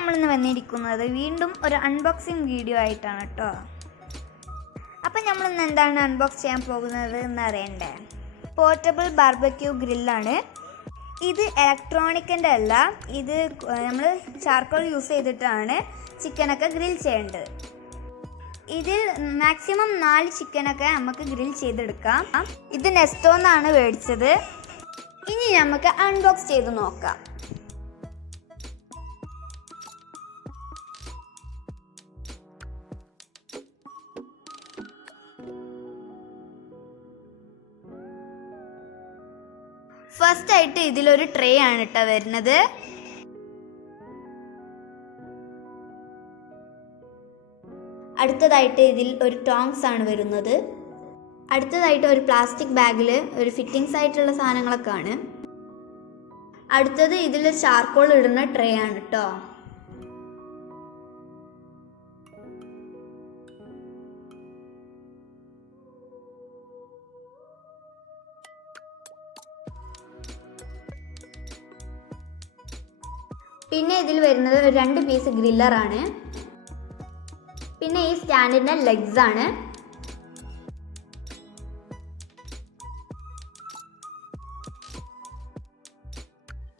നമ്മളിന്ന് വന്നിരിക്കുന്നത് വീണ്ടും ഒരു അൺബോക്സിങ് വീഡിയോ ആയിട്ടാണ് കേട്ടോ. അപ്പം നമ്മളിന്ന് എന്താണ് അൺബോക്സ് ചെയ്യാൻ പോകുന്നത് എന്ന് അറിയണ്ടേ? പോർട്ടബിൾ ബാർബക്യൂ ഗ്രില്ലാണ്. ഇത് ഇലക്ട്രോണിക്കിൻ്റെ അല്ല, ഇത് നമ്മൾ ചാർക്കോൾ യൂസ് ചെയ്തിട്ടാണ് ചിക്കനൊക്കെ ഗ്രിൽ ചെയ്യേണ്ടത്. ഇതിൽ മാക്സിമം 4 ചിക്കനൊക്കെ നമുക്ക് ഗ്രിൽ ചെയ്തെടുക്കാം. ഇത് നെസ്റ്റോന്നാണ് മേടിച്ചത്. ഇനി നമുക്ക് അൺബോക്സ് ചെയ്ത് നോക്കാം. ഫസ്റ്റ് ആയിട്ട് ഇതിലൊരു ട്രേ ആണ് കേട്ടോ വരുന്നത്. അടുത്തതായിട്ട് ഇതിൽ ഒരു ടോങ്സ് ആണ് വരുന്നത്. അടുത്തതായിട്ട് ഒരു പ്ലാസ്റ്റിക് ബാഗിൽ ഒരു ഫിറ്റിങ്സ് ആയിട്ടുള്ള സാധനങ്ങളൊക്കെ ആണ്. അടുത്തത് ഇതിൽ ചാർക്കോൾ ഇടുന്ന ട്രേ ആണ് കേട്ടോ. പിന്നെ ഇതിൽ വരുന്നത് 2 പീസ് ഗ്രില്ലറാണ്. പിന്നെ ഈ സ്റ്റാൻഡിൻ്റെ ലെഗ്സ് ആണ്.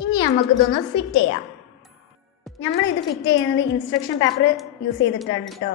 ഇനി നമുക്കിതൊന്ന് ഫിറ്റ് ചെയ്യാം. നമ്മളിത് ഫിറ്റ് ചെയ്യുന്നത് ഇൻസ്ട്രക്ഷൻ പേപ്പർ യൂസ് ചെയ്തിട്ടാണ് കേട്ടോ.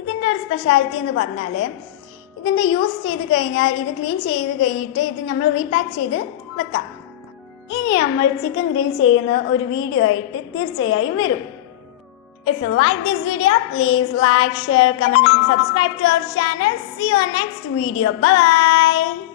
ഇതിൻ്റെ ഒരു സ്പെഷ്യാലിറ്റി എന്ന് പറഞ്ഞാൽ ഇതിൻ്റെ യൂസ് ചെയ്ത് കഴിഞ്ഞാൽ ഇത് ക്ലീൻ ചെയ്ത് കഴിഞ്ഞിട്ട് ഇത് നമ്മൾ റീപാക്ക് ചെയ്ത് വെക്കാം. ഇനി നമ്മൾ ചിക്കൻ ഗ്രിൽ ചെയ്യുന്ന ഒരു വീഡിയോ ആയിട്ട് തീർച്ചയായും വരും. If you like this video, please like, share, comment and subscribe to our channel. See you on next video. Bye bye.